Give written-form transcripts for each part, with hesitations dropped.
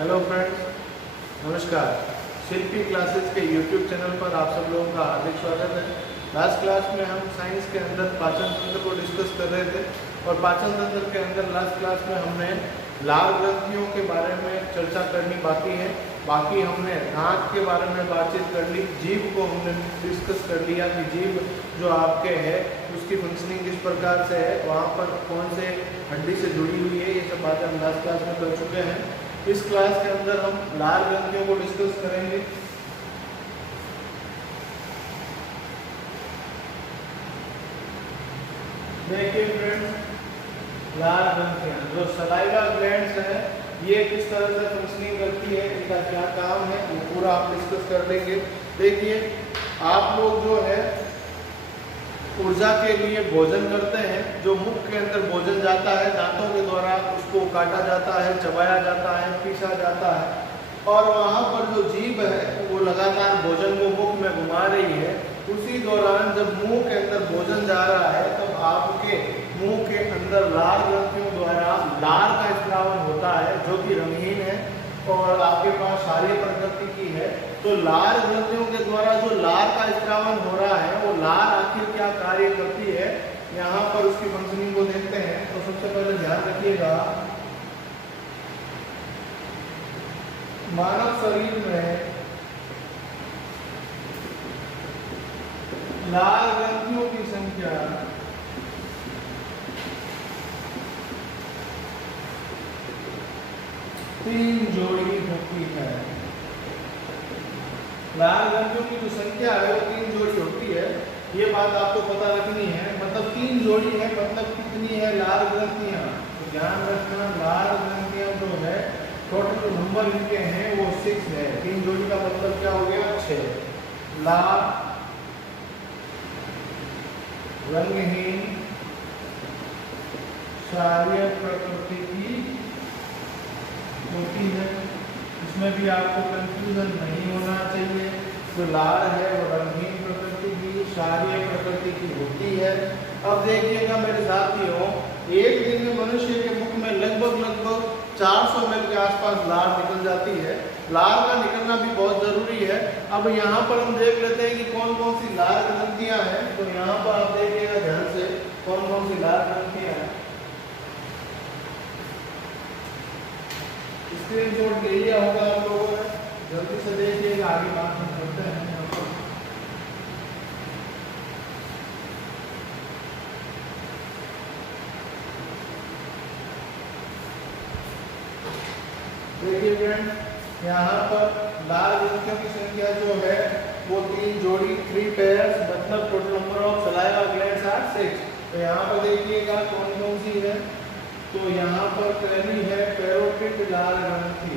Hello friends, नमस्कार। शिल्पी classes के YouTube channel पर आप सब लोगों का हार्दिक स्वागत है। लास्ट क्लास में हम साइंस के अंदर पाचन तंत्र को डिस्कस कर रहे थे और पाचन तंत्र के अंदर लास्ट क्लास में हमने लाल ग्रंथियों के बारे में चर्चा करनी बाकी है। बाकी हमने नाक के बारे में बातचीत कर ली, जीभ को हमने डिस्कस कर लिया कि जीभ जो आपके है उसकी फंक्शनिंग किस प्रकार से है, वहाँ पर कौन से हड्डी से जुड़ी हुई है, ये सब बातें हम लास्ट क्लास में कर चुके हैं। इस क्लास के अंदर हम लाल ग्रंथियों को डिस्कस करेंगे। देखिए फ्रेंड्स, लाल ग्रंथियां जो सलाइवा ग्लैंड्स है, ये किस तरह से फंक्शनिंग करती है, इनका क्या काम है, वो पूरा आप डिस्कस कर लेंगे। देखिए, आप लोग जो है ऊर्जा के लिए भोजन करते हैं, जो मुख के अंदर भोजन जाता है, दांतों के द्वारा उसको काटा जाता है, चबाया जाता है, पीसा जाता है, और वहाँ पर जो जीभ है वो लगातार भोजन को मुख में घुमा रही है। उसी दौरान जब मुंह के अंदर भोजन जा रहा है तब आपके मुंह के अंदर लाल ग्रंथियों द्वारा लाल का स्रावन होता है, जो कि रंगहीन है और आपके पास क्षारीय प्रकृति की है। तो लाल ग्रंथियों के द्वारा जो लाल का स्रावन हो रहा है, वो लाल आखिर क्या कार्य करती है, यहाँ पर उसकी फंक्शनिंग को देखते हैं। तो सबसे पहले ध्यान रखिएगा, मानव शरीर में लाल ग्रंथियों की संख्या 3 जोड़ी होती है। लाल ग्रंथियों की जो संख्या है वो 3 जोड़ी होती है, ये बात आपको पता रखनी है। मतलब 3 जोड़ी है, मतलब कितनी है लाल ग्रंथियां, तो ध्यान रखना। लाल ग्रंथियां जो है टोटल नंबर इनके हैं वो 6 है। 3 जोड़ी का मतलब क्या हो गया, 6। लाल रंगहीन क्षारीय प्रकृति की होती है। इसमें भी आपको कंफ्यूजन नहीं होना चाहिए। जो लाल है वो रंगहीन प्रकृति की, क्षारीय प्रकृति की होती है। अब देखिएगा मेरे साथियों, एक दिन में मनुष्य के मुख में लगभग 400 ml के आसपास लाल निकल जाती है। लाल का निकलना भी बहुत जरूरी है। अब यहाँ पर हम देख लेते हैं कि कौन कौन सी लाल ग्रंथियां हैं। तो यहाँ पर आप देखिएगा ध्यान से कौन कौन सी लाल ग्रंथियां हैं। स्क्रीनशॉट ले लिया होगा आप लोगों ने, जल्दी से देखिएगा, आगे बात हम करते हैं। देखिए फ्रेंड, यहाँ पर लाल ग्रंथियों की संख्या जो है वो 3 जोड़ी, 3 पेयर्स, मतलब total number of saliva glands are 6। तो यहाँ पर देखिएगा कौन कौन सी है। तो यहाँ पर पहली है पैरोटिड लाल ग्रंथि।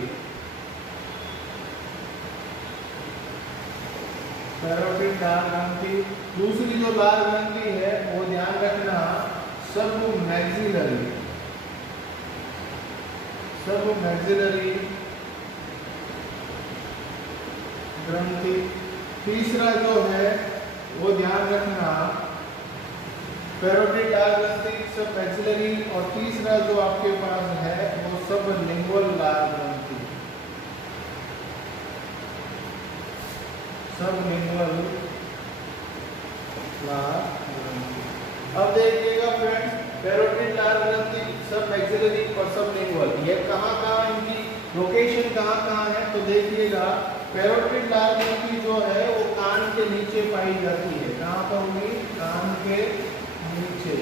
पैरोटिड लाल ग्रंथि। दूसरी जो लाल ग्रंथि है वो ध्यान रखना, सबमैक्सिलरी ग्रंथि। तीसरा जो है वो ध्यान रखना, पैरोटिड लाल ग्रंथि, सबमैक्सिलरी, और तीसरा जो आपके पास है वो सबलिंगुअल लाल ग्रंथि। सबलिंगुअल लाल ग्रंथि। अब देखिएगा फ्रेंड्स, पैरोटिड लाल ग्रंथि, सबमैक्सिलरी और सबलिंगुअल, ये कहाँ इनकी लोकेशन कहाँ है। तो देखिएगा, पैरोटिड लाल ग्रंथि जो है वो कान के नीचे पाई जाती है। कहाँ पर होगी, कान के नीचे।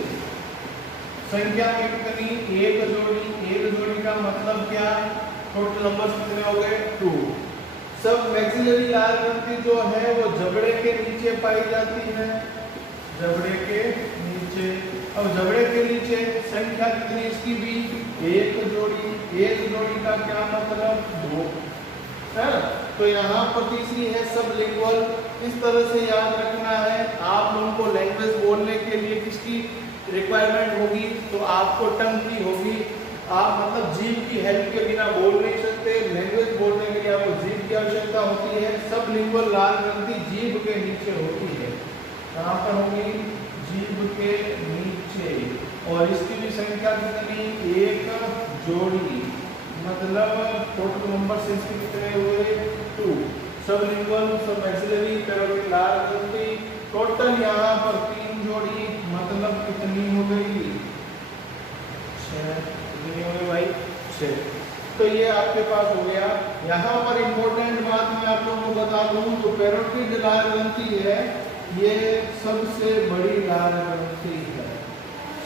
संख्या में कितनी, 1 जोड़ी। 1 जोड़ी का मतलब क्या, टोटल नंबर कितने हो गए, 2। सबमैक्सिलरी लाल ग्रंथि जो है वो जबड़े के नीचे पाई जाती है, जबड़े के नीचे। अब जबड़े के नीचे संख्या कितनी इसकी भी, 1 जोड़ी। 1 जोड़ी का क्या मतलब, 2 है। तो यहाँ पर तीसरी है सबलिंगुअल। इस तरह से याद रखना है। आप लोगों को लैंग्वेज बोलने के लिए किसकी रिक्वायरमेंट होगी, तो आपको टंग की होगी। आप मतलब जीभ की हेल्प के बिना बोल नहीं सकते। लैंग्वेज बोलने के लिए आपको जीभ की आवश्यकता होती है। सबलिंगुअल लाल ग्रंथि जीभ के नीचे होती है। कहाँ पर होगी, जीभ के नीचे। और इसकी भी संख्या कितनी, 1 जोड़ी। मतलब टोटल नंबर इसके कितने हुए 2। सब लिंगुअल सब मैक्सिलरी पैरोटिड लार ग्रंथि टोटल यहाँ पर 3 जोड़ी, मतलब कितनी हो गई 6। कितनी हो गई भाई 6। तो ये आपके पास हो गया। यहाँ पर इम्पोर्टेंट बात मैं आप लोगों को बता दूं, तो पैरोटिड लार ग्रंथि है ये सबसे बड़ी लार ग्रंथि है।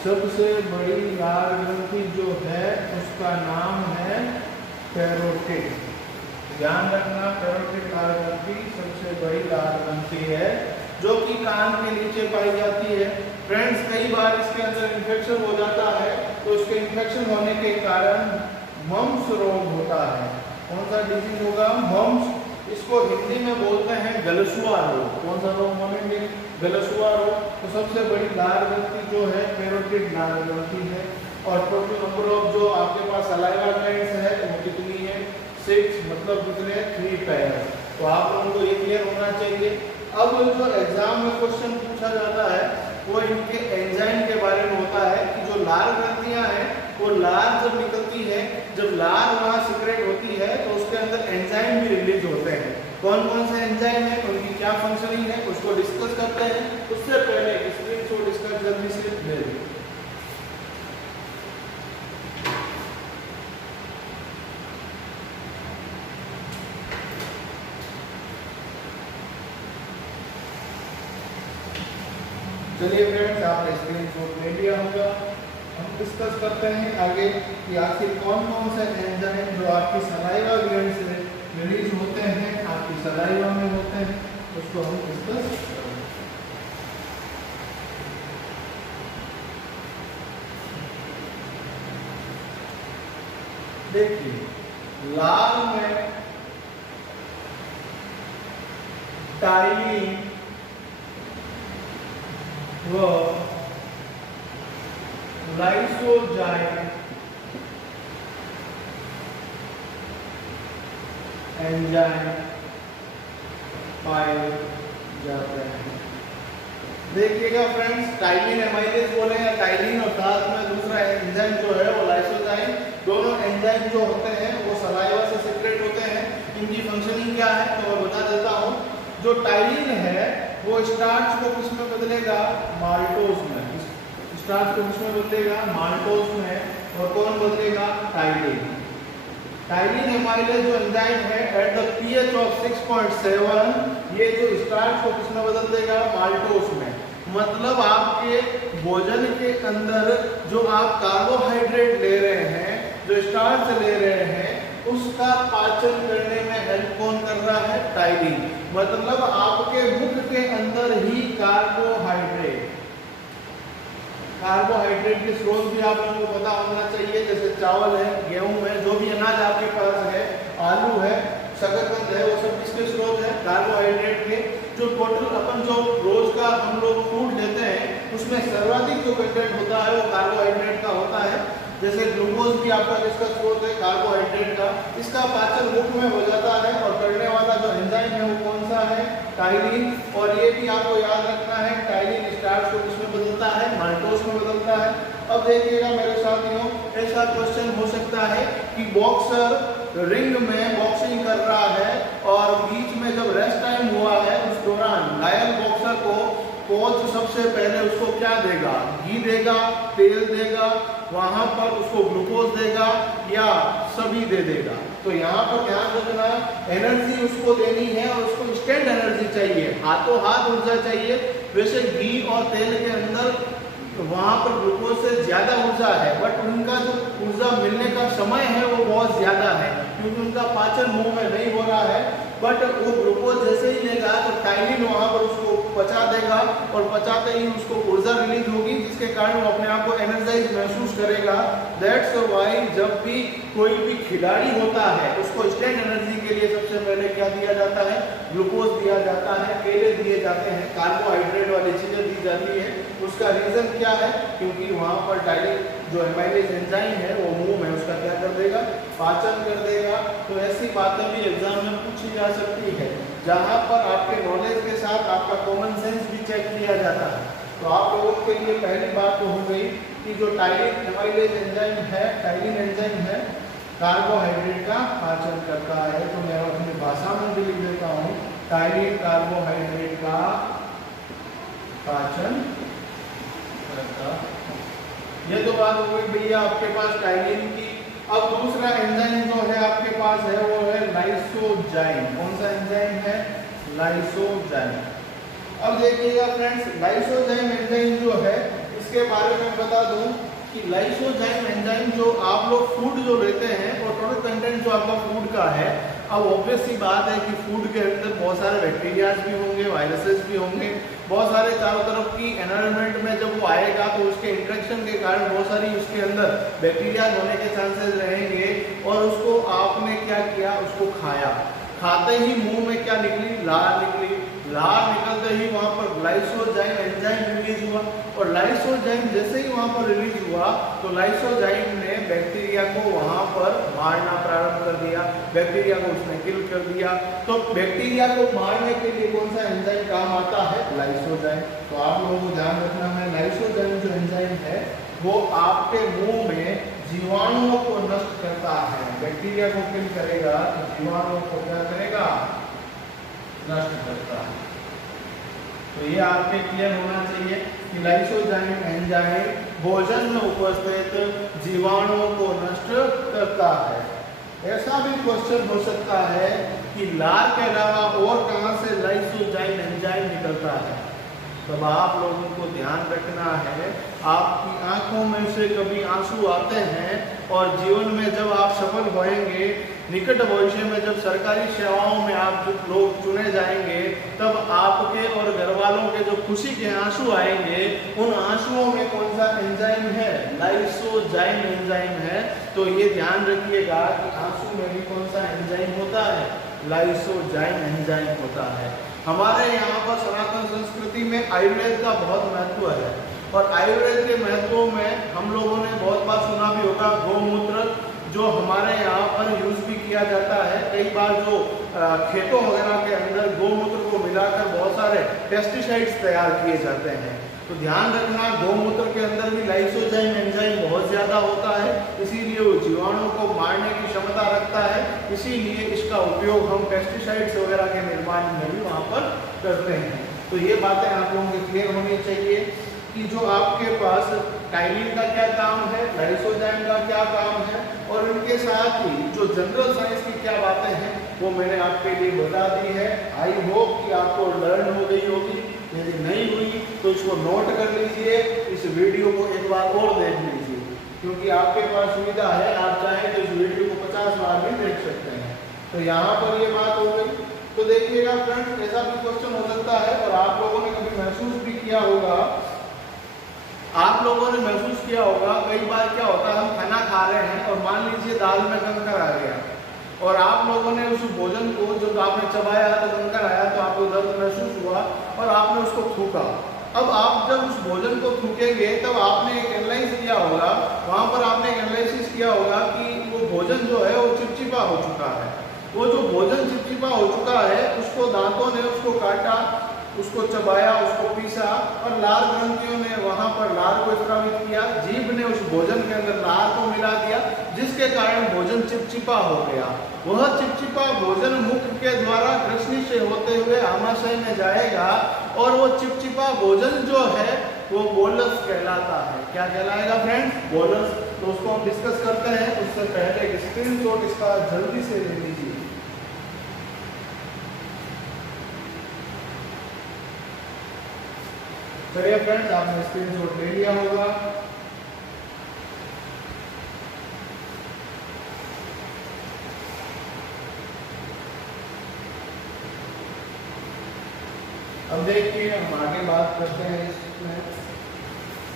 सबसे बड़ी लार ग्रंथि जो है उसका नाम है पैरोटिड। ध्यान रखना, पैरोटिड लार ग्रंथि सबसे बड़ी लार ग्रंथि है जो कि कान के नीचे पाई जाती है। फ्रेंड्स, कई बार इसके अंदर इन्फेक्शन हो जाता है, तो उसके इन्फेक्शन होने के कारण मम्स रोग होता है। कौन सा डिजीज होगा? मम्स। इसको हिंदी में बोलते हैं गलसुआ रोग। कौन सा रोग बोलेंगे? गलसुआ रोग। तो सबसे बड़ी लार ग्रंथि जो है पैरोटिड लार ग्रंथि है। और टोटल नंबर ऑफ जो आपके पास सलाइवा ग्लैंड्स है वो कितनी है? 6, मतलब कितने? 3 पेयर। तो आप लोगों को ये क्लियर होना चाहिए। अब जो एग्जाम में क्वेश्चन पूछा जाता है वो इनके एंजाइम के बारे में होता है कि जो लार ग्रंथियां हैं वो लार जब निकलती है, जब लार वहाँ सिक्रेट होती है तो उसके अंदर एंजाइम भी रिलीज होते हैं। कौन कौन से एंजाइम है, उनकी क्या फंक्शनिंग है, उसको डिस्कस करते हैं। उससे पहले स्क्रीनशॉट इसका जल्दी से ले लें। चलिए फ्रेंड्स, आपने स्क्रीनशॉट ले लिया होगा। हम डिस्कस करते हैं आगे कि आखिर कौन कौन से एंजाइम जो आपकी सलाइवा ग्लैंड से रिलीज होते हैं, आपकी सलाइवा में होते हैं, उसको हम डिस्कस करेंगे। देखिए, लार में टाइलिन व लाइसोजाइम एंजाइम पाए जाते हैं। देखिएगा फ्रेंड्स, टाइलिन एमाइलेज बोले या टाइलिन और साथ में दूसरा एंजाइम जो है वो लाइसोजाइम, दोनों एंजाइम जो होते हैं वो सलाइवा से सेपरेट होते हैं। इनकी फंक्शनिंग क्या है तो मैं बता देता हूँ। जो टाइलिन है वो स्टार्च को किस में बदलेगा? माल्टोज में। स्टार्च को किस में बदलेगा? माल्टोज में। और कौन बदलेगा? टाइलिन। टाइलिन एमाइलेज जो एंजाइम है एट द pH ऑफ 6.7 ये जो स्टार्च को किस में बदल देगा? माल्टोज में। मतलब आपके भोजन के अंदर जो आप कार्बोहाइड्रेट ले रहे हैं, जो स्टार्च ले रहे हैं, उसका पाचन करने में हेल्प कौन कर रहा है? टाइलिन। मतलब आपके मुख के अंदर ही कार्बोहाइड्रेट के स्रोत भी आप लोगों को पता होना चाहिए। जैसे चावल है, गेहूं है, जो भी अनाज आपके पास है, आलू है, शकरकंद है, वो सब किसके स्रोत है? कार्बोहाइड्रेट के। जो टोटल अपन जो रोज का हम लोग फूड लेते हैं उसमें सर्वाधिक जो कंटेंट होता है वो कार्बोहाइड्रेट का होता है। जैसे ग्लूकोज भी आपका जिसका स्रोत है कार्बोहाइड्रेट का। इसका पाचन मुख में हो जाता है और करने वाला जो एंजाइम है वो कौन सा है? टाइलिन। और ये भी आपको याद रखना है, टाइलिन स्टार्च को किसमें बदलता है? माल्टोज में बदलता है। अब देखिएगा मेरे साथियों, ऐसा क्वेश्चन हो सकता है कि बॉक्सर रिंग में बॉक्सिंग कर रहा है और बीच में जब रेस्ट टाइम हुआ है उस दौरान घायल बॉक्सर को कोच सबसे पहले उसको क्या देगा? घी देगा, तेल देगा, वहां पर उसको ग्लूकोज देगा या सभी दे देगा। तो यहाँ पर ध्यान रखना, एनर्जी उसको देनी है और उसको इंस्टेंट एनर्जी चाहिए, हाथों हाथ ऊर्जा चाहिए। वैसे घी और तेल के अंदर वहाँ पर ग्लूकोज से ज़्यादा ऊर्जा है, बट उनका जो ऊर्जा मिलने का समय है वो बहुत ज़्यादा है क्योंकि उनका पाचन मुंह में नहीं हो रहा है। बट वो ग्लूकोज जैसे ही लेगा तो टाइलिन वहाँ पर उसको पचा देगा और पचाते ही उसको ऊर्जा रिलीज होगी, जिसके कारण वो अपने आप को एनर्जाइज महसूस करेगा। दैट्स व्हाई जब भी कोई भी खिलाड़ी होता है उसको इंस्टेंट एनर्जी के लिए सबसे पहले क्या दिया जाता है? ग्लूकोज दिया जाता है, केले दिए जाते हैं, कार्बोहाइड्रेट वाली चीज़ें दी जाती है। उसका रीज़न क्या है? क्योंकि वहाँ पर टाइलिन जो एमाइलेज एंजाइम है वो मुंह में उसका क्या कर देगा? पाचन कर देगा। तो ऐसी बातें भी एग्जाम में पूछी जा सकती है जहाँ पर आपके नॉलेज के साथ आपका कॉमन सेंस भी चेक किया जाता है। तो आप लोगों के लिए पहली बात तो हो गई कि जो टाइलिन एमाइलेज एंजाइम है, टाइलिन एंजाइम है, कार्बोहाइड्रेट का पाचन करता है। तो मैं अपनी भाषा में भी लिख देता हूँ, टाइलिन कार्बोहाइड्रेट का पाचन करता। ये तो बात हो गई भैया आपके पास टाइलिन की। अब दूसरा एंजाइम जो है आपके पास है वो है लाइसोजाइम। कौन सा एंजाइम है? लाइसोजाइम। अब देखिएगा फ्रेंड्स, लाइसोजाइम एंजाइम जो है इसके बारे में बता दूं कि लाइसोजाइम एंजाइम जो आप लोग फूड जो लेते हैं और टोटल कंटेंट जो आपका फूड का है, अब ऑब्वियस सी बात है कि फूड के अंदर बहुत सारे बैक्टीरियाज भी होंगे, वायरसेस भी होंगे, बहुत सारे चारों तरफ की एनवायरनमेंट में जब वो आएगा तो उसके इंटरेक्शन के कारण बहुत सारी उसके अंदर बैक्टीरियाज होने के चांसेस रहेंगे। और उसको आपने क्या किया, उसको खाया, खाते ही मुंह में क्या निकली? लार निकली। लार निकलते ही वहां पर लाइसोजाइम एंजाइम रिलीज हुआ, और लाइसोजाइम जैसे ही वहां पर रिलीज हुआ तो लाइसोजाइम ने बैक्टीरिया को वहां पर मारना प्रारंभ कर दिया, बैक्टीरिया को उसने किल कर दिया। तो बैक्टीरिया को मारने के लिए कौन सा एंजाइम काम आता है? लाइसोजाइम। तो आप लोगों को ध्यान रखना है, लाइसोजाइम जो एंजाइम है वो आपके मुंह में जीवाणुओं को नष्ट करता है। बैक्टीरिया को किल करेगा तो जीवाणुओं को क्या करेगा? नष्ट करता है। तो ये आपके क्लियर होना चाहिए कि लाइसोजाइम एंजाइम भोजन में उपस्थित जीवाणुओं को नष्ट करता है। ऐसा भी क्वेश्चन हो सकता है कि लार के अलावा और कहां से लाइसोजाइम एंजाइम निकलता है? तब आप लोगों को ध्यान रखना है, आपकी आंखों में से कभी आंसू आते हैं और जीवन में जब आप सफल होएंगे, निकट भविष्य में जब सरकारी सेवाओं में आप जो लोग चुने जाएंगे, तब आपके और घर वालों के जो खुशी के आंसू आएंगे, उन आंसुओं में कौन सा एंजाइम है? लाइसोजाइम एंजाइम है। तो ये ध्यान रखिएगा कि आंसू में भी कौन सा एंजाइम होता है? लाइसोजाइम एंजाइम होता है। हमारे यहाँ पर सनातन संस्कृति में आयुर्वेद का बहुत महत्व है, और आयुर्वेद के महत्व में हम लोगों ने बहुत बार सुना भी होगा, गौमूत्र जो हमारे यहाँ पर यूज भी किया जाता है। कई बार जो खेतों वगैरह के अंदर गौमूत्र को मिलाकर बहुत सारे पेस्टिसाइड्स तैयार किए जाते हैं। तो ध्यान रखना, गौमूत्र के अंदर भी लाइसोजाइम एंजाइम बहुत ज़्यादा होता है, इसीलिए वो जीवाणु को मारने की क्षमता रखता है। इसीलिए इसका उपयोग हम पेस्टिसाइड्स वगैरह के निर्माण में भी वहाँ पर करते हैं। तो ये बातें आप लोगों की क्लियर होनी चाहिए कि जो आपके पास टाइलिन का क्या काम है, लाइसोजाइम का क्या काम है, और इनके साथ ही जो जनरल साइंस की क्या बातें हैं वो मैंने आपके लिए बता दी है। आई होप कि आपको लर्न हो गई होगी। यदि नहीं हुई तो इसको नोट कर लीजिए, इस वीडियो को एक बार और देख लीजिए, क्योंकि आपके पास सुविधा है, आप चाहें तो इस वीडियो को 50 बार भी देख सकते हैं। तो यहाँ पर ये बात हो गई। तो देखिएगा फ्रेंड्स, ऐसा भी क्वेश्चन हो सकता है, और आप लोगों ने कभी महसूस भी किया होगा, आप लोगों ने महसूस किया होगा, कई बार क्या होता है, हम खाना खा रहे हैं और मान लीजिए दाल में कंकर आ गया, और आप लोगों ने उस भोजन को जब आपने चबाया तो कंकर आया तो आपको दर्द महसूस हुआ और आपने उसको थूका। अब आप जब उस भोजन को थूकेंगे तब आपने एक एनालाइज किया होगा, वहाँ पर आपने एक एनालिसिस किया होगा कि वो भोजन जो है वो चिपचिपा हो चुका है। वो जो भोजन चिपचिपा हो चुका है उसको दांतों ने उसको काटा, उसको चबाया, उसको पीसा, और लार ग्रंथियों ने वहां पर लार को स्रावित किया, जीभ ने उस भोजन के अंदर लार को मिला दिया, जिसके कारण भोजन चिपचिपा हो गया। वह चिपचिपा भोजन मुख के द्वारा ग्रसनी से होते हुए आमाशय में जाएगा, और वो चिपचिपा भोजन जो है वो बोलस कहलाता है। क्या कहलाएगा फ्रेंड्स? बोलस। तो उसको हम डिस्कस करते हैं, उससे पहले एक स्क्रीनशॉट इसका जल्दी से ले लीजिए। चलिए फ्रेंड्स, आपने स्क्रीनशॉट ले लिया होगा। अब देखिए हम आगे बात करते हैं इसमें।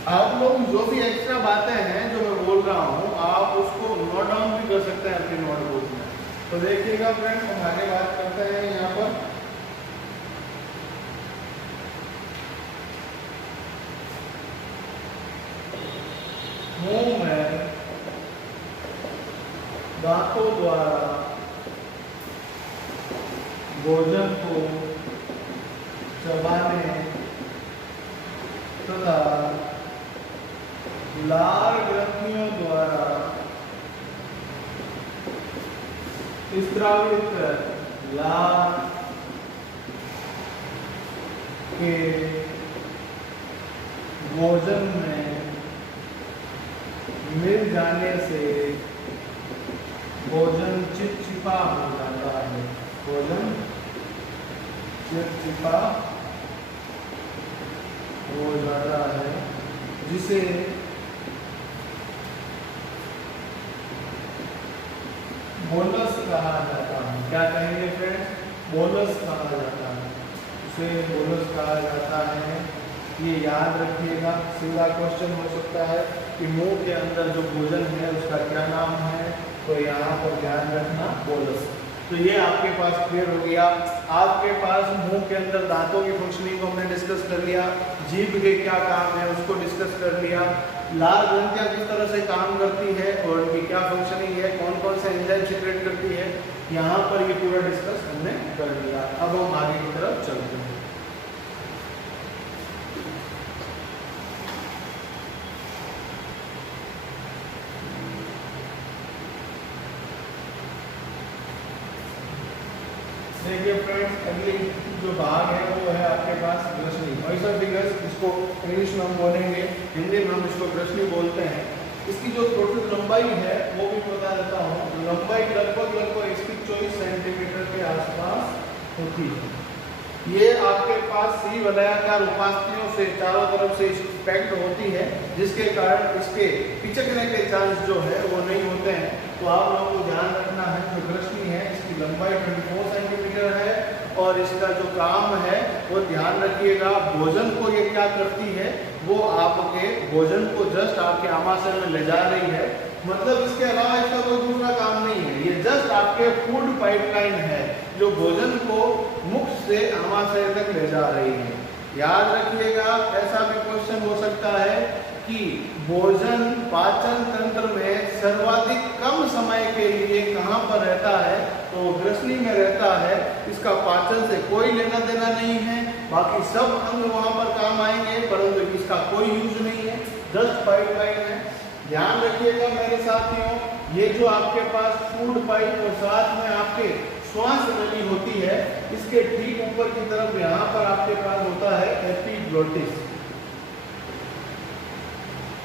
आप लोग जो भी एक्स्ट्रा बातें हैं जो मैं बोल रहा हूँ, आप उसको नोट डाउन भी कर सकते हैं अपनी नोटबुक में। तो देखिएगा फ्रेंड्स, हम आगे बात करते हैं यहाँ पर। मुंह में दांतों द्वारा भोजन को चबाने तथा लार ग्रंथियों द्वारा स्त्रावित लार के भोजन में मिल जाने से भोजन चिपचिपा हो जाता है। भोजन चिपचिपा हो जाता है, जिसे बोलस कहा जाता है। क्या कहेंगे फ्रेंड्स? बोलस कहा जाता है। उसे बोलस कहा जाता है। ये याद रखिएगा, सीधा क्वेश्चन हो सकता है कि मुंह के अंदर जो भोजन है उसका क्या नाम है, तो यहाँ पर ध्यान रखना बोलस। तो ये आपके पास क्लियर हो गया। आपके पास मुंह के अंदर दांतों की फंक्शनिंग को हमने डिस्कस कर लिया, जीभ के क्या काम है उसको डिस्कस कर लिया, लार ग्रंथियां किस तरह से काम करती है और उनकी क्या फंक्शनिंग है, कौन कौन से एंजाइम सीक्रेट करती है, यहाँ पर ये पूरा डिस्कस हमने कर लिया। अब हम आगे की तरफ चलते हैं। देखिए फ्रेंड्स, अगली जो भाग है वो है आपके पास ग्रसनी। ऑयसर फिंगर्स, इसको इंग्लिश में हम बोलेंगे, हिंदी में हम इसको ग्रसनी बोलते हैं। इसकी जो टोटल लंबाई है वो भी बता देता हूँ। लंबाई लगभग इसकी 24 सेंटीमीटर के आसपास होती है। ये आपके पास सी वलयाकार उपास्थियों से चारों तरफ से पैक्ड होती है, जिसके कारण इसके पिचकने के चांस जो है वो नहीं होते हैं। तो आप लोगों को ध्यान रखना है, जो ग्रसनी है इसकी लंबाई 24 सेंटीमीटर है और इसका जो काम है वो ध्यान रखिएगा। भोजन को ये क्या करती है, वो आपके भोजन को जस्ट आपके आमाशय में ले जा रही है। मतलब इसके अलावा इसका कोई दूसरा काम नहीं है, ये जस्ट आपके फूड पाइपलाइन है जो भोजन को मुख से आमाशय तक ले जा रही है। याद रखिएगा, ऐसा भी क्वेश्चन हो सकता है कि भोजन पाचन तंत्र में सर्वाधिक कम समय के लिए कहाँ पर रहता है, तो ग्रसनी में रहता है। इसका पाचन से कोई लेना देना नहीं है, बाकी सब अंग वहाँ पर काम आएंगे, परंतु इसका कोई यूज नहीं है, जस्ट पाइपलाइन है। ध्यान रखिएगा मेरे साथियों, ये जो आपके पास फूड पाइप और साथ में आपके श्वास नली होती है, इसके ठीक ऊपर की तरफ यहाँ पर आपके पास होता है एपिग्लोटिस।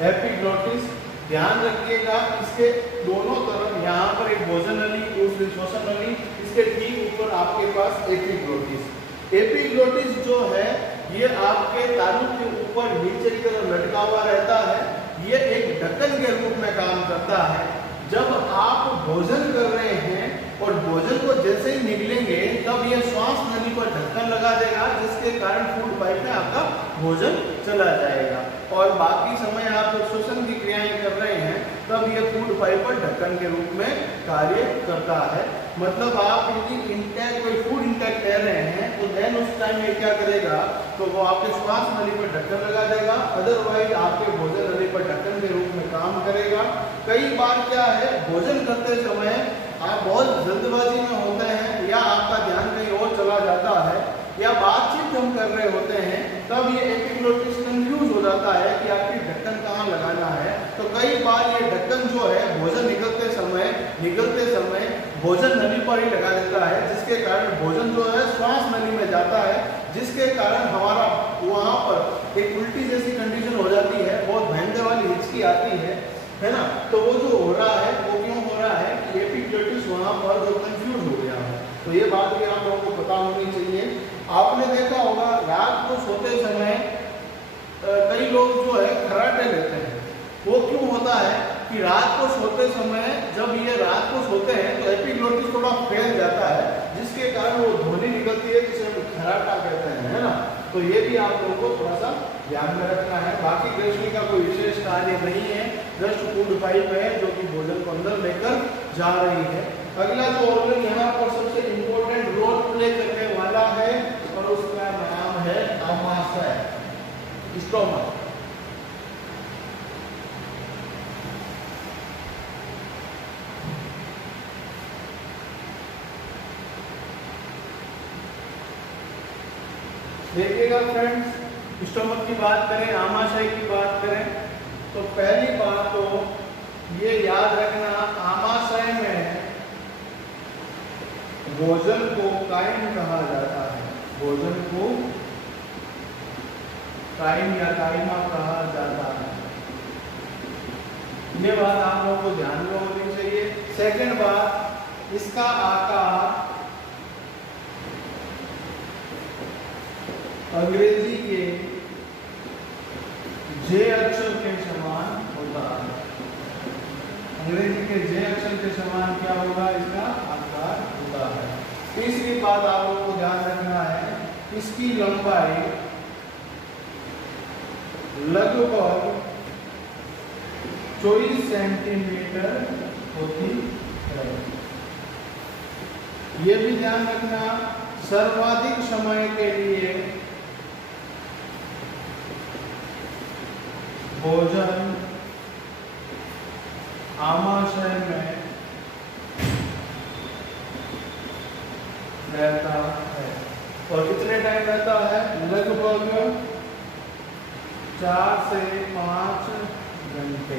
एपिग्लोटिस, ध्यान रखिएगा, इसके दोनों तरफ यहाँ पर एक भोजन नली, दूसरी श्वसन नली, इसके ठीक ऊपर आपके पास एपिग्लोटिस। एपिग्लोटिस जो है ये आपके तालु के ऊपर नीचे की तरफ लटका हुआ रहता है। ये एक ढक्कन के रूप में काम करता है। जब आप भोजन कर रहे हैं और भोजन को जैसे ही निगलेंगे तब ये श्वास नली पर ढक्कन लगा देगा, जिसके कारण फूड पाइप में आपका भोजन चला जाएगा। और बाकी समय आप जब श्वसन की क्रियाएं कर रहे हैं तब ये फूड पाइप पर ढक्कन के रूप में कार्य करता है। मतलब आप यदि इंटेक कोई फूड इंटेक कर रहे हैं तो देन उस टाइम ये क्या करेगा, तो वो आपके श्वास नली पर ढक्कन लगा देगा, अदरवाइज आपके भोजन नली पर ढक्कन के रूप में काम करेगा। कई बार क्या है, भोजन करते समय आप बहुत जल्दबाजी में होते हैं या आपका ध्यान कहीं और चला जाता है या बातचीत हम कर रहे होते हैं, तब ये एपिग्लोटिस कंफ्यूज हो जाता है कि आपकी ढक्कन कहाँ लगाना है। तो कई बार ये ढक्कन जो है भोजन निगलते समय भोजन नली पर ही लगा देता है, जिसके कारण भोजन जो है श्वास नली में जाता है, जिसके कारण हमारा वहाँ पर एक उल्टी जैसी कंडीशन हो जाती है, बहुत भयंकर वाली हिचकी आती है ना। तो वो जो हो रहा है वो क्यों हो रहा है कि एपिग्लोटिस वहाँ पर जो कंफ्यूज हो गया है। तो ये बात भी आप लोगों को पता होनी चाहिए। आपने देखा होगा रात को सोते समय कई लोग जो है खर्राटे लेते हैं। वो क्यों होता है कि रात को सोते समय जब ये रात को सोते हैं तो एपिग्लोटिस थोड़ा फैल जाता है, जिसके कारण वो ध्वनि निकलती है जिसे हम खर्राटा कहते हैं, है ना। तो ये भी आप लोगों को थोड़ा सा ध्यान में रखना है। बाकी ग्रसनी का कोई विशेष कार्य नहीं है, जस्ट फूड पाइप है जो कि भोजन को अंदर लेकर जा रही है। अगला जो ऑर्गन यहाँ पर सबसे इम्पोर्टेंट रोल प्ले करने वाला है और उसका नाम है आमाशय, स्टोमक। देखिएगा फ्रेंड्स, स्टोमक की बात करें, आमाशय की बात करें, तो पहली बात तो ये याद रखना, आमाशय में भोजन को काइम कहा जाता है, भोजन को काइम या काइमा कहा जाता है। ये बात आप लोगों को ध्यान में होनी चाहिए। सेकंड बात, इसका आकार अंग्रेजी के जे अक्षर के समान होता है। अंग्रेजी के जे अक्षर के समान क्या होगा, इसका आकार होता है। तीसरी बात आप लोगों को ध्यान रखना है, इसकी लंबाई लगभग 24 सेंटीमीटर होती है। ये भी ध्यान रखना, सर्वाधिक समय के लिए भोजन आमाशय में रहता है। और कितने टाइम रहता है, लगभग 4 से 5 घंटे।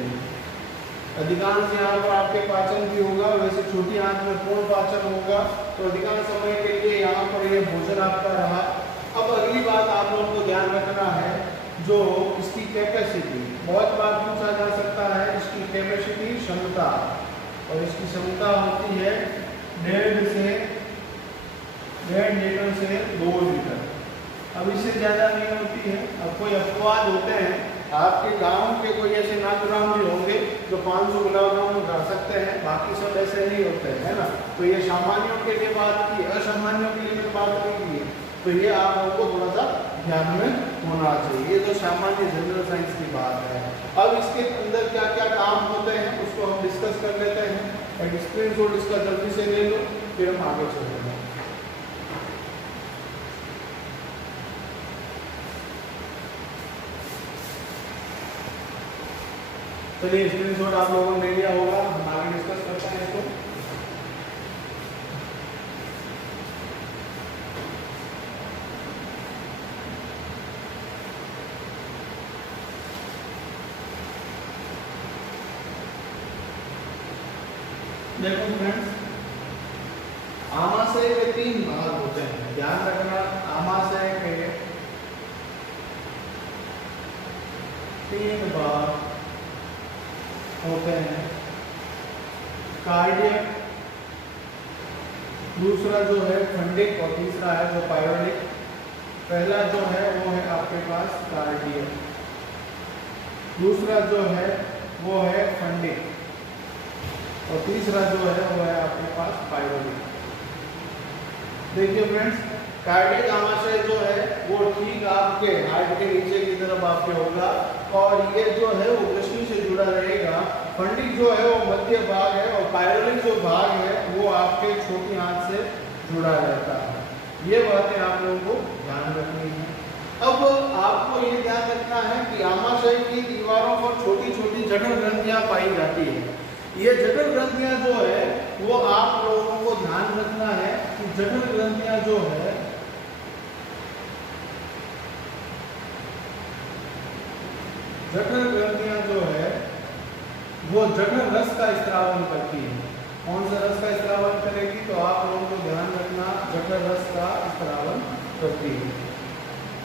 अधिकांश यहाँ पर आपके पाचन भी होगा, वैसे छोटी आंत में पूर्ण पाचन होगा, तो अधिकांश समय के लिए यहाँ पर यह भोजन आपका रहा। अब अगली बात आप लोगों को ध्यान रखना है, जो इसकी कैपेसिटी, बहुत बार पूछा जा सकता है इसकी कैपेसिटी, क्षमता, और इसकी क्षमता होती है 1.5 लीटर से 2 लीटर। अब इससे ज़्यादा नहीं होती है। अब कोई अपवाद होते हैं, आपके गांव के कोई ऐसे नाथुराम भी होंगे जो 500 किलोग्राम उठा सकते हैं, बाकी सब ऐसे नहीं होते हैं, है ना। तो ये सामान्यों के लिए बात की, असामान्यों के लिए बात नहीं की है। तो ये आप लोगों को थोड़ा सा ध्यान में होना चाहिए। ये तो सामान्य जनरल साइंस की बात है। अब इसके अंदर क्या क्या काम होते हैं उसको हम डिस्कस कर लेते हैं। एक स्क्रीनशॉट इसका जल्दी से ले लो, फिर हम आगे चलेंगे। चलिए स्क्रीनशॉट आप लोगों ने ले लिया होगा, हम आगे डिस्कस करते हैं इसको। देखो फ्रेंड्स, आमाशय के 3 भाग होते हैं, ध्यान रखना। आमाशय के 3 भाग होते हैं, कार्डियक, दूसरा जो है फंडिक, और तीसरा है जो पायरोलिक। पहला जो है वो है आपके पास कार्डियक, दूसरा जो है वो है फंडिक, और तीसरा जो है वो है आपके पास पायरोलिक। देखिए फ्रेंड्स, कार्डियक आमाशय जो है वो ठीक आपके हार्ट के नीचे की तरफ आपके होगा, और ये जो है वो ग्रसनी से जुड़ा रहेगा। फंडिक जो है वो मध्य भाग है, और पायरोलिक जो भाग है वो आपके छोटी आंत से जुड़ा रहता है। ये बातें आप लोगों को ध्यान रखनी है। अब आपको ये ध्यान रखना है कि आमाशय की दीवारों पर छोटी छोटी जठर ग्रंथियां पाई जाती है। ये जठर ग्रंथियां जो है वो आप लोगों को ध्यान रखना है कि जठर ग्रंथियां जो है वो जठर रस का स्त्रावन करती है। कौन सा रस का स्त्रावन करेगी, तो आप लोगों को ध्यान रखना, जठर रस का स्त्रावन करती है।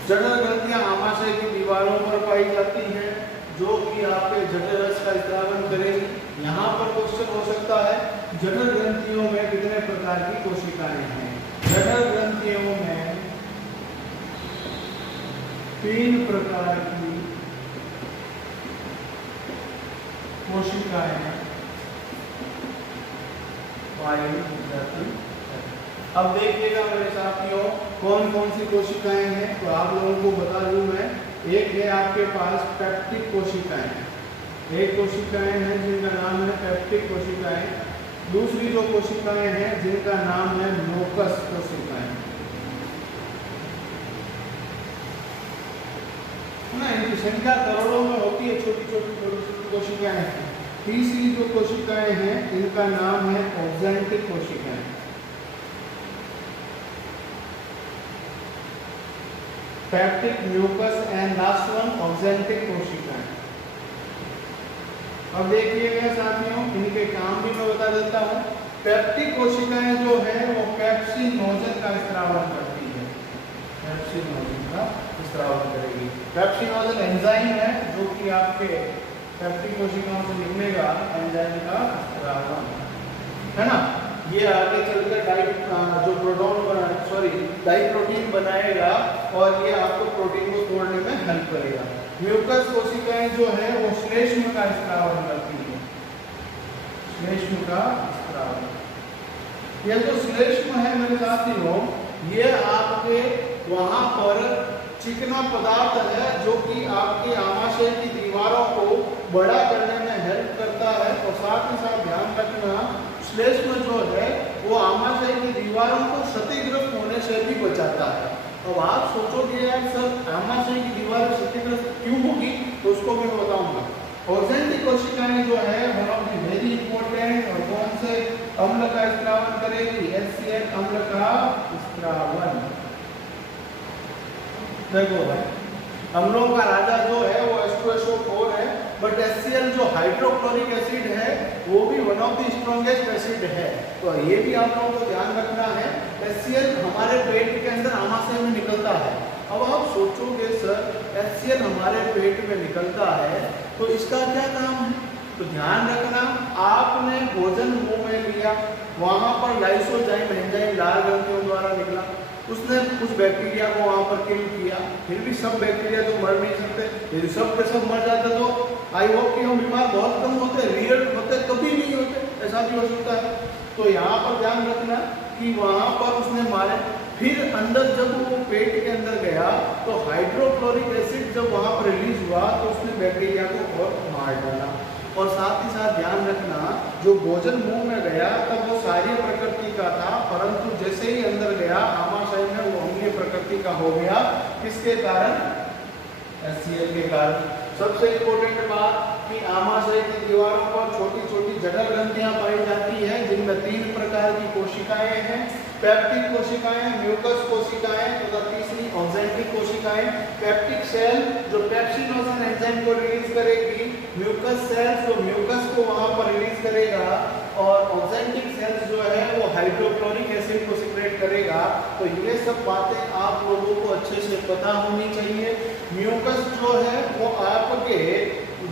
जठर ग्रंथियां आमाशय की दीवारों पर पाई जाती हैं, जो कि आपके जठर रस का स्त्रावन करेगी। यहाँ पर क्वेश्चन हो सकता है, जठर ग्रंथियों में कितने प्रकार की कोशिकाएं हैं। जठर ग्रंथियों में 3 प्रकार की कोशिकाएं पाई जाती है। अब देखिएगा मेरे साथियों, कौन कौन सी कोशिकाएं हैं, तो आप लोगों को बता दूं मैं। एक है आपके पास पेप्टिक कोशिकाएं, एक कोशिकाएं हैं जिनका नाम है पेप्टिक कोशिकाएं। दूसरी जो कोशिकाएं हैं जिनका नाम है म्यूकस कोशिकाएं, ना, इनकी संख्या करोड़ों में होती है, छोटी छोटी कोशिकाएं। तीसरी जो कोशिकाएं हैं इनका नाम है ऑक्जेंटिक कोशिकाएं। Peptic, mucus and last one oxyntic कोशिकाएं। अब देखिएगा साथियों, इनके काम भी मैं बता देता हूँ। पेप्टिक कोशिकाएं जो है वो पेप्सिनोजन का स्त्रावन करती है, पेप्सिनोजन का स्त्रावन करेगी। पेप्सिनोजन एंजाइम है जो कि आपके पेप्टिक कोशिकाओं से निकलेगा, एंजाइम का स्त्रावन, है ना। ये आगे चलकर डाई प्रोटीन बनाएगा और ये आपको प्रोटीन को तोड़ने में हेल्प करेगा। म्यूकस कोशिकाएं जो है वो श्लेष्म का स्त्रावन करती है, श्लेष्म का स्त्रावन। ये जो श्लेष्म है मेरे साथियों, ये आपके वहां पर चिकना पदार्थ है जो कि आपके आमाशय की दीवारों को बड़ा करने में हेल्प करता है। और साथ ही साथ ध्यान रखना, श्लेष्म जो है वो आमाशय की दीवारों को क्षतिग्रस्त होने से भी बचाता है। अब आप सोचोगे यार सर आमाशय की दीवार क्षतिग्रस्त क्यों होगी, तो उसको मैं बताऊंगा। ऑक्जेंटिक कोशिकाएं जो है one of the very important, और कौन से अम्ल का स्त्रावन करेगी, HCl अम्ल का स्त्रावन। देखो भाई, अम्लों का राजा जो है वो H2SO4 है, बट HCl जो हाइड्रोक्लोरिक एसिड है वो भी one of the strongest acid है। तो ये भी आप लोगों को ध्यान रखना है। HCl हमारे पेट के अंदर आमाशय में निकलता है। अब आप सोचोगे सर HCl हमारे पेट में निकलता है तो इसका क्या काम है, तो ध्यान रखना, आपने भोजन मुंह में लिया, वहां पर लाइसोजाइम एंजाइम लाल ग्रंथियों द्वारा निकला, उसने कुछ बैक्टीरिया को वहां पर किल किया, फिर भी सब बैक्टीरिया तो मर नहीं सकते। यदि सब के सब मर जाते तो आई होप कि हम बीमार बहुत कम होते, रियल होते कभी नहीं होते, ऐसा भी हो सकता है। तो यहाँ पर ध्यान रखना कि वहां पर उसने मारे, फिर अंदर जब वो पेट के अंदर गया तो हाइड्रोक्लोरिक एसिड जब वहां पर रिलीज हुआ तो उसने बैक्टीरिया को और मार डाला। और साथ ही साथ ध्यान रखना, जो भोजन मुंह में गया तब वो सारी प्रकृति का था, परंतु जैसे ही अंदर गया आमाशय में वो अम्लीय प्रकृति का हो गया। किसके कारण, HCl के कारण। सबसे इंपॉर्टेंट बात कि आमाशय की दीवारों पर छोटी छोटी जठर ग्रंथियां पाई जाती है, जिनमें 3 प्रकार की कोशिकाएं हैं, पेप्टिक कोशिकाएं, म्यूकस कोशिकाएं तथा तीसरी ऑक्जेंटिक कोशिकाएं। पेप्टिक सेल जो पेप्सिनोजन एंजाइम को रिलीज करेगी, म्यूकस सेल्स जो म्यूकस को वहां पर रिलीज करेगा, और ऑक्जेंटिक सेल्स जो है वो हाइड्रोक्लोरिक एसिड को सिक्रेट करेगा। तो ये सब बातें आप लोगों को अच्छे से पता होनी चाहिए। म्यूकस जो है वो आपके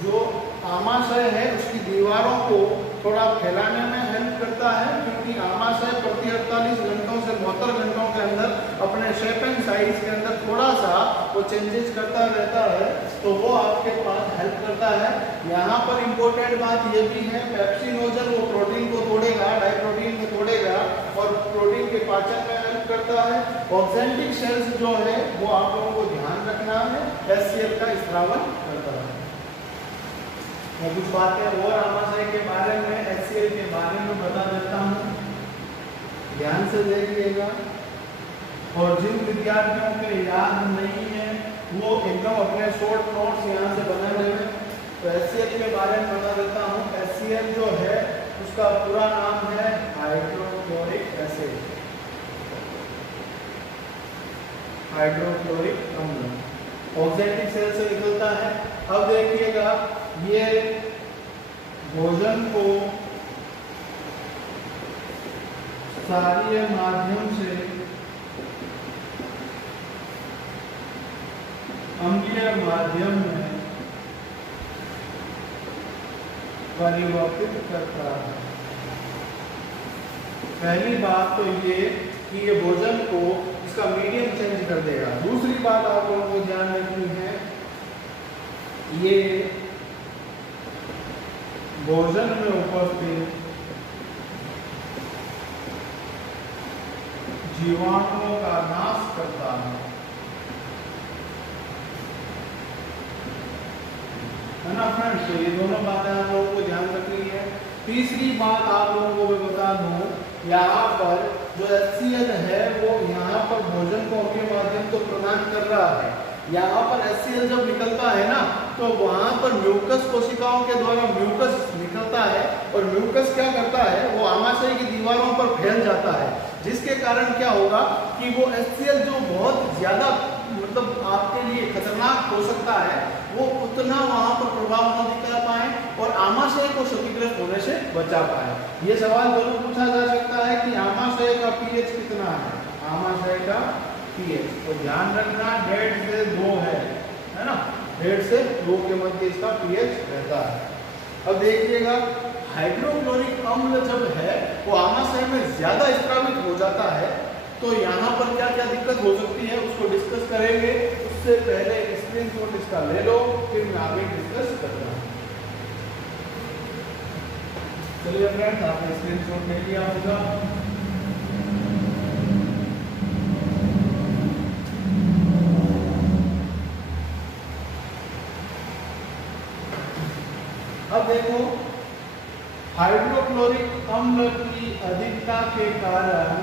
जो आमाशय है उसकी दीवारों को थोड़ा फैलाने में हेल्प करता है, क्योंकि आमाशय प्रति 48 घंटों से 72 घंटों के अंदर अपने शेप एंड साइज के अंदर थोड़ा सा वो चेंजेस करता रहता है, तो वो आपके पास हेल्प करता है। यहाँ पर इम्पोर्टेंट बात ये भी है, पेप्सिनोजन वो प्रोटीन को तोड़ेगा, डाइप्रोटीन को तोड़ेगा और प्रोटीन के पाचन में हेल्प करता है। ऑक्जेंटिक सेल्स जो है वो आप लोगों को ध्यान रखना है, HCl का स्त्रावन करता है। मैं कुछ बातें और आमाशय के बारे में, HCl के बारे में बता देता हूँ, ध्यान से देखिएगा। और जिन विद्यार्थियों के याद नहीं है वो एकदम अपने शॉर्ट नोट्स यहाँ से बना लेंगे। तो HCl के बारे में बता देता हूँ। HCl जो है उसका पूरा नाम है हाइड्रोक्लोरिक एसिड, हाइड्रोक्लोरिक अम्ल। ऑक्जेंटिक सेल से निकलता है। अब देखिएगा, ये भोजन को क्षारीय माध्यम से अम्लीय माध्यम में परिवर्तित करता है। पहली बात तो ये कि ये भोजन को इसका मीडियम चेंज कर देगा। दूसरी बात आप लोगों को ध्यान रखनी है, ये भोजन में उपस्थित जीवाणुओं का नाश करता है ना फ्रेंड्स। तो ये दोनों बातें आप लोगों को ध्यान रखनी है। तीसरी बात आप लोगों को मैं बता दूं, यहाँ पर जो HCl है वो यहाँ पर भोजन को अपने माध्यम तो प्रदान कर रहा है। यहाँ पर HCl जब निकलता है ना तो वहाँ पर म्यूकस कोशिकाओं के द्वारा म्यूकस निकलता है, और म्यूकस क्या करता है, वो आमाशय की दीवारों पर फैल जाता है, जिसके कारण क्या होगा कि वो HCl जो बहुत ज़्यादा मतलब आपके लिए खतरनाक हो सकता है, वो उतना वहाँ पर प्रभाव न दिखा पाए और आमाशय को क्षतिग्रस्त होने से बचा पाए। ये सवाल जरूर पूछा जा सकता है कि आमाशय का पीएच कितना है, आमाशय का पीएच। तो ध्यान रखना 1.5 से 2 है ना, 1.5 से 2 के मध्य इसका पीएच रहता है। अब देखिएगा हाइड्रोक्लोरिक अम्ल जब है वो आमाशय में ज्यादा स्त्रावित हो जाता है, तो यहाँ पर क्या क्या दिक्कत हो सकती है उसको डिस्कस करेंगे। उससे पहले स्क्रीनशॉट इसका ले लो, फिर मैं आगे डिस्कस करूँगा। चलिए फ्रेंड्स, आपने स्क्रीनशॉट ले लिया होगा। अब देखो हाइड्रोक्लोरिक अम्ल की अधिकता के कारण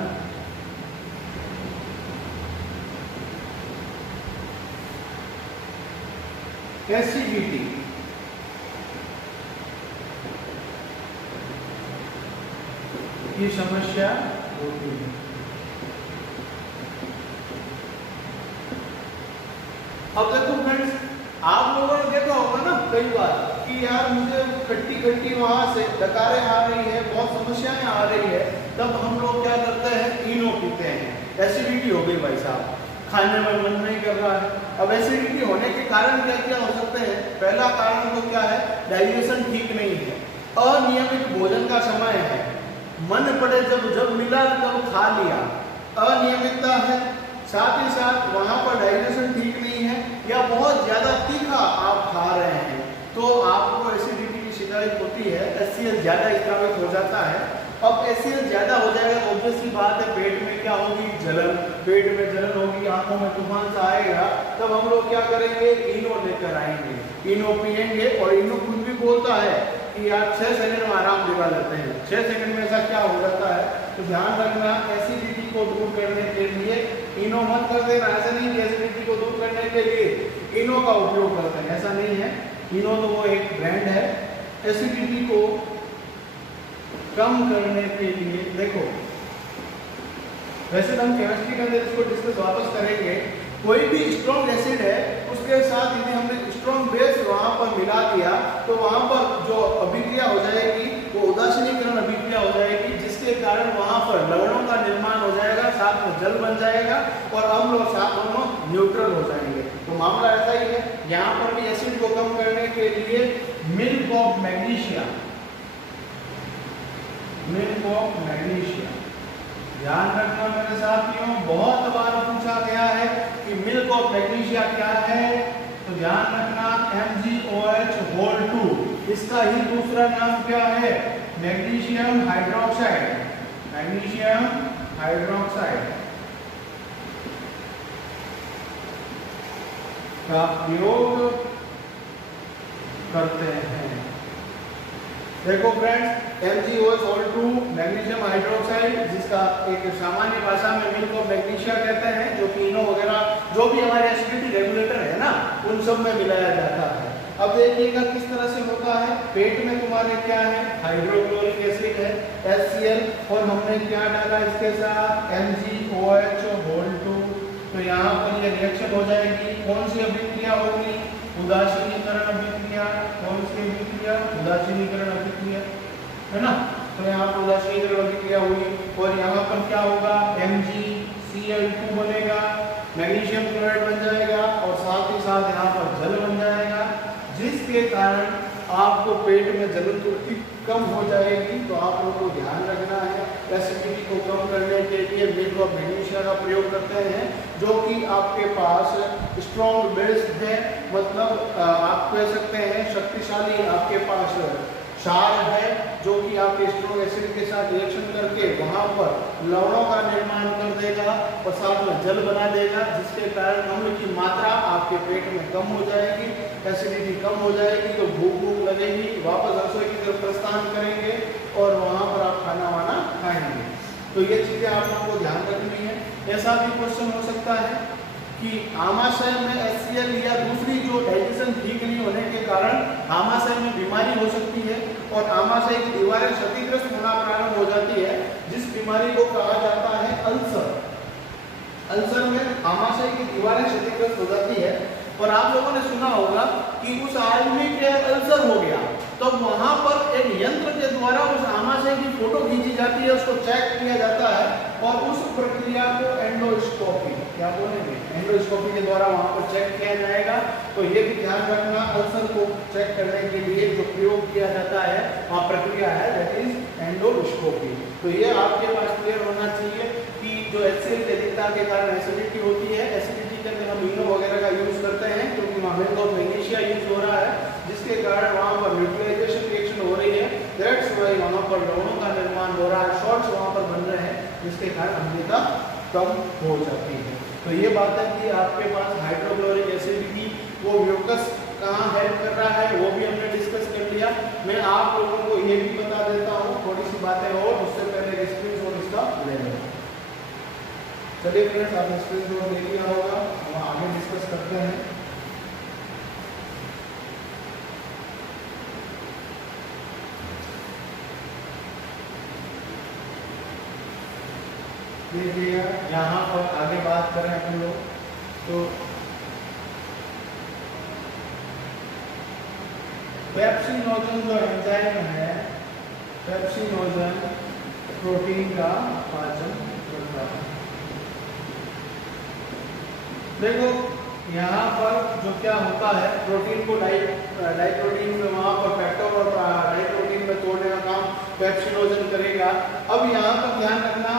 एसिडिटी की समस्या होती है। अब देखो फ्रेंड्स, आप लोगों ने देखा होगा ना कई बार कि यार मुझे खट्टी खट्टी वहां से डकारें आ रही है, बहुत समस्याएं आ रही है, तब हम लोग क्या करते हैं, इनो पीते हैं। एसिडिटी हो गई भाई साहब, खाने में मन नहीं कर रहा है। अब एसिडिटी होने के कारण क्या क्या हो सकते हैं? पहला कारण तो क्या है, डाइजेशन ठीक नहीं है, अनियमित भोजन का समय है, मन पड़े जब मिला तब खा लिया, अनियमितता है, साथ ही साथ वहां पर डाइजेशन ठीक नहीं है, या बहुत ज्यादा तीखा आप खा रहे हैं तो आपको एसिडिटी की शिकायत होती है, HCl ज्यादा स्त्रावित हो जाता है। अब HCl ज्यादा हो जाएगा तो ऑब्वियस सी बात है पेट में क्या होगी, जलन, पेट में जलन होगी, आंखों में तूफान सा आएगा, तब हम लोग क्या करेंगे, इनो लेकर आएंगे, इनो पिएंगे। और इनो खुद भी बोलता है कि आप 6 सेकंड में आराम दिला लेते हैं, 6 सेकंड में ऐसा क्या हो जाता है। तो ध्यान रखना, एसिडिटी को दूर करने के लिए इनो मत कर देना। ऐसा नहीं कि एसिडिटी को दूर करने के लिए इनो का उपयोग करते हैं, ऐसा नहीं है। इनो तो वो एक ब्रांड है। एसिडिटी को कम करने के लिए देखो, वैसे हम केमिस्ट्री के अंदर इसको डिस्कस वापस करेंगे। कोई भी स्ट्रॉन्ग एसिड है उसके साथ यदि हमने स्ट्रॉन्ग बेस वहां पर मिला दिया तो वहां पर जो अभिक्रिया हो जाएगी वो उदासीनीकरण अभिक्रिया हो जाएगी, जिसके कारण वहां पर लवणों का निर्माण हो जाएगा, साथ में जल बन जाएगा और अम्ल और साथ दोनों न्यूट्रल हो जाएंगे। तो मामला ऐसा ही है, यहाँ पर भी एसिड को कम करने के लिए milk of magnesia, milk of magnesia, ध्यान रखना मेरे साथियों, बहुत बार पूछा गया है कि मिल्क ऑफ मैग्नीशिया क्या है। तो ध्यान रखना MgOH(2), इसका ही दूसरा नाम क्या है, मैग्नीशियम हाइड्रोक्साइड, मैग्नीशियम हाइड्रोक्साइड का प्रयोग करते हैं। देखो फ्रेंड्स, MgOH(2) मैग्नीशियम हाइड्रोक्साइड, जिसका एक सामान्य भाषा में मिल्क ऑफ मैग्नीशिया कहते हैं, जो कि इनो वगैरह जो भी हमारे एसिडिटी रेगुलेटर है ना, उन सब में मिलाया जाता है। अब देखिएगा किस तरह से होता है। पेट में तुम्हारे क्या है, हाइड्रोक्लोरिक एसिड है HCl, और हमने क्या डाला इसके साथ, MgOH(2). तो यहाँ पर ये रिएक्शन हो जाएगी, कौन सी अभिक्रिया होगी, उदासीनीकरण अभिक्रिया। कौन सी अभिक्रिया, उदासीनीकरण अभिक्रिया, है ना। तो यहाँ पर उदासीनीकरण अभिक्रिया हुई और यहाँ पर क्या होगा, MgCl2 बनेगा, मैग्नीशियम क्लोराइड बन जाएगा और साथ ही साथ यहाँ पर जल बन जाएगा, जिसके कारण आपको पेट में जलन त्रुटि कम हो जाएगी। तो आप लोगों को ध्यान रखना है, एसिडिटी को कम करने के लिए मिल्क ऑफ मैग्नीशिया का प्रयोग करते हैं, जो कि आपके पास स्ट्रॉन्ग बेस है, मतलब आप कह सकते हैं शक्तिशाली आपके पास क्षार है, जो कि आपके स्ट्रॉन्ग एसिड के साथ रिएक्शन करके वहां पर लवणों का निर्माण कर देगा और साथ में जल बना देगा, जिसके कारण अम्ल की मात्रा आपके पेट में कम हो जाएगी, एसिडिटी कम हो जाएगी, तो भूख लगेगी, वापस रसोई की तरफ प्रस्थान करेंगे और वहां पर आप खाना वाना खाएंगे। तो ये चीजें आप लोगों को ध्यान रखनी है। ऐसा भी क्वेश्चन हो सकता है कि आमाशय में HCl या दूसरी जो डाइजेशन ठीक नहीं होने के कारण आमाशय में बीमारी हो सकती है और आमाशय की दीवारें क्षतिग्रस्त होना प्रारंभ हो जाती है, जिस बीमारी को कहा जाता है अल्सर। अल्सर में आमाशय की दीवारें क्षतिग्रस्त हो जाती है और आप लोगों ने सुना होगा कि उस आदमी के अल्सर हो गया, तो वहां पर एक यंत्र के द्वारा उस आमाशय की फोटो खींची जाती है, उसको चेक किया जाता है और उस प्रक्रिया को एंडोस्कोपी, क्या बोलेंगे, एंडोस्कोपी के द्वारा वहां पर चेक किया जाएगा। तो ये भी ध्यान रखना, अल्सर को चेक करने के लिए जो प्रयोग किया जाता है वहाँ प्रक्रिया है दैट इज एंडोस्कोपी। तो ये आपके पास क्लियर होना चाहिए कि जो HCl की अधिकता के कारण एसिडिटी होती है, एसिडिटी के अंदर हम इनो वगैरह का यूज करते हैं क्योंकि वहाँ में मैग्नीशिया यूज हो रहा है, जिसके कारण वहाँ पर न्यूट्रलाइजेशन रिएक्शन हो रही है, दैट्स व्हाई वहाँ पर लवणों का निर्माण हो रहा है, शॉर्ट्स वहाँ पर बन रहे हैं, जिसके कारण अम्लता कम हो जाती है। तो ये बात है कि आपके पास हाइड्रोक्लोरिक एसिड की वो म्यूकस कहाँ हेल्प कर रहा है वो भी हमने डिस्कस कर लिया। मैं आप लोगों को ये भी बता देता हूँ थोड़ी सी बातें और, उससे पहले स्क्रीनशॉट इसका ले लें। चलिए फ्रेंड्स, आपने स्क्रीनशॉट ले लिया होगा, हम आगे डिस्कस करते हैं। देखिएगा यहाँ पर आगे बात करें हम लोग तो पेप्सिनोजन जो एंजाइम है, पेप्सिनोजन प्रोटीन का पाचन करता है। देखो यहाँ पर जो क्या होता है, प्रोटीन को डाइप्रोटीन में वहाँ पर पेप्टोन और डाइप्रोटीन में तोड़ने का काम पेप्सिनोजन करेगा। अब यहाँ पर ध्यान रखना,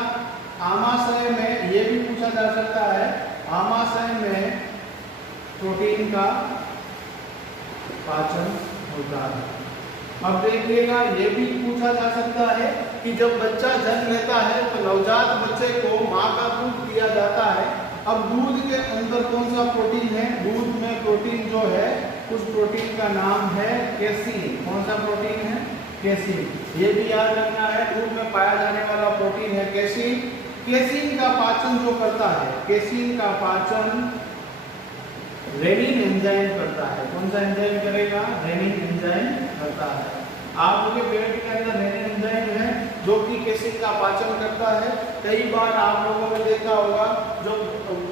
आमाशय में ये भी पूछा जा सकता है, आमाशय में प्रोटीन का पाचन होता है। अब देखिएगा ये भी पूछा जा सकता है कि जब बच्चा जन्म लेता है तो नवजात बच्चे को माँ का दूध दिया जाता है। अब दूध के अंदर कौन सा प्रोटीन है, दूध में प्रोटीन जो है उस प्रोटीन का नाम है केसीन। कौन सा प्रोटीन है, केसीन। ये भी याद रखना है, दूध में पाया जाने वाला प्रोटीन है केसीन। केसीन का पाचन जो करता है, केसीन का पाचन रेनिन एंजाइम करता है। कौन सा एंजाइम करेगा, रेनिन एंजाइम करता है। आपके पेट के अंदर रेनिन एंजाइम है जो कि केसीन का पाचन करता है। कई बार आप लोगों ने देखा होगा जो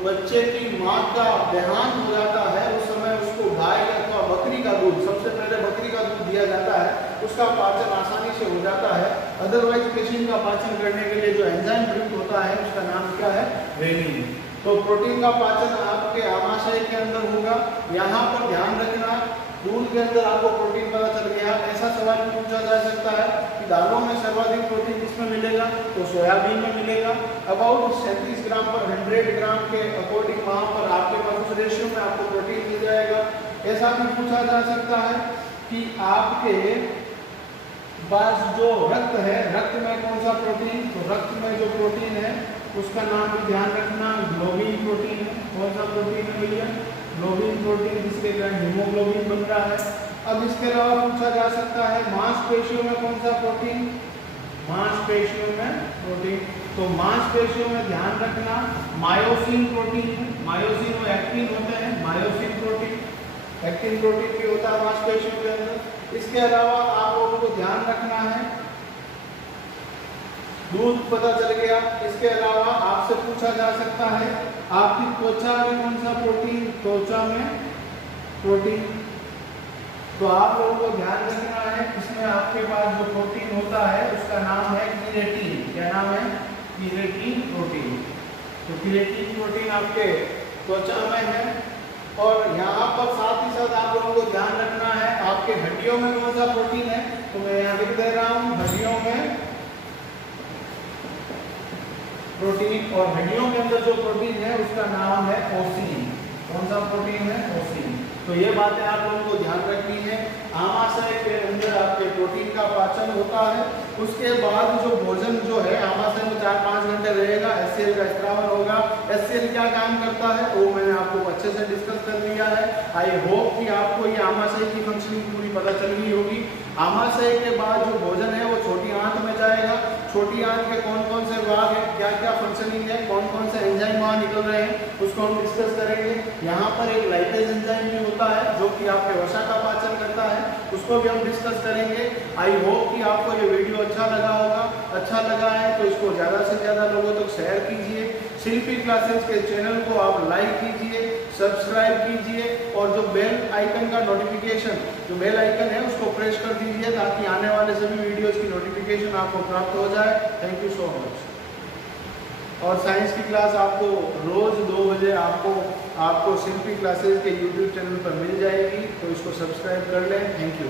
बच्चे की माँ का देहांत हो जाता है उस समय उसको गाय अथवा बकरी का दूध, सबसे पहले बकरी का दूध दिया जाता है, उसका पाचन आसानी से हो जाता है। अदरवाइज केसीन का पाचन करने के लिए जो एंजाइम प्रयुक्त होता है उसका नाम क्या है, रेनिन। तो प्रोटीन का पाचन आपके आमाशय के अंदर होगा। यहाँ पर ध्यान रखना, दूध के अंदर आपको प्रोटीन पता चल गया। ऐसा सवाल पूछा जा सकता है कि दालों में सर्वाधिक प्रोटीन किसमें मिलेगा, तो सोयाबीन में मिलेगा। अबाउट 37 ग्राम पर 100 ग्राम के अकॉर्डिंग वहाँ पर आपके पास उस रेशियो में आपको प्रोटीन मिल जाएगा। ऐसा भी पूछा जा सकता है कि आपके पास जो रक्त है, रक्त में कौन सा प्रोटीन, तो रक्त में जो प्रोटीन है उसका नाम भी ध्यान रखना, ग्लोबिन प्रोटीन है। कौन सा प्रोटीन है भैया, ग्लोबिन प्रोटीन, जिसके कारण हीमोग्लोबिन बन रहा है। अब इसके अलावा पूछा जा सकता है मांसपेशियों में कौन सा प्रोटीन, मांसपेशियों में प्रोटीन, तो मांसपेशियों में ध्यान रखना मायोसिन प्रोटीन है। मायोसिन वो एक्टिन होते हैं, मायोसिन प्रोटीन, एक्टिन प्रोटीन भी होता है मांसपेशियों के अंदर। इसके अलावा आप लोगों को ध्यान रखना है, दूध पता चल गया। इसके अलावा आपसे पूछा जा सकता है आपकी त्वचा में कौन सा प्रोटीन, त्वचा में प्रोटीन, तो आप लोगों को ध्यान रखना है इसमें आपके पास जो प्रोटीन होता है उसका नाम है कीरेटिन। क्या नाम है, कीरेटिन प्रोटीन। तो कीरेटिन प्रोटीन आपके त्वचा में है। और यहाँ पर साथ ही साथ आप लोगों को ध्यान रखना है आपके हड्डियों में कौन सा प्रोटीन है, तो मैं यहाँ लिख दे रहा हूँ हड्डियों में प्रोटीन, और हड्डियों के अंदर जो प्रोटीन है उसका नाम है ओसीन। कौन सा प्रोटीन है, ओसीन। तो ये बातें आप लोगों को ध्यान रखनी है। आमाशय के अंदर आपके प्रोटीन का पाचन होता है। उसके बाद जो भोजन जो है आमाशय में 4-5 घंटे रहेगा, HCl का स्त्रावन होगा। HCl क्या काम करता है वो मैंने आपको अच्छे से डिस्कस कर लिया है। आई होप कि आपको ये आमाशय की फंक्शनिंग पूरी पता चल गई होगी। आमाशय के बाद जो भोजन है वो छोटी आंत में जाएगा। छोटी आंत के कौन कौन से भाग है, क्या क्या फंक्शनिंग है, कौन कौन से एंजाइम वहाँ निकल रहे हैं, उसको हम डिस्कस करेंगे। यहाँ पर एक लाइपेज एंजाइम भी होता है जो कि आपके वसा का पाचन करता है, उसको भी हम डिस्कस करेंगे। आई होप कि आपको ये वीडियो अच्छा लगा होगा। अच्छा लगा है तो इसको ज़्यादा से ज़्यादा लोगों तक शेयर कीजिए। शिल्पी क्लासेस के चैनल को आप लाइक कीजिए, सब्सक्राइब कीजिए और जो बेल आइकन का नोटिफिकेशन, जो बेल आइकन है उसको प्रेस कर दीजिए ताकि आने वाले सभी वीडियोस की नोटिफिकेशन आपको प्राप्त हो जाए। Thank you so much. और साइंस की क्लास आपको रोज़ 2 बजे आपको शिल्पी क्लासेस के यूट्यूब चैनल पर मिल जाएगी, तो इसको सब्सक्राइब कर लें। Thank you.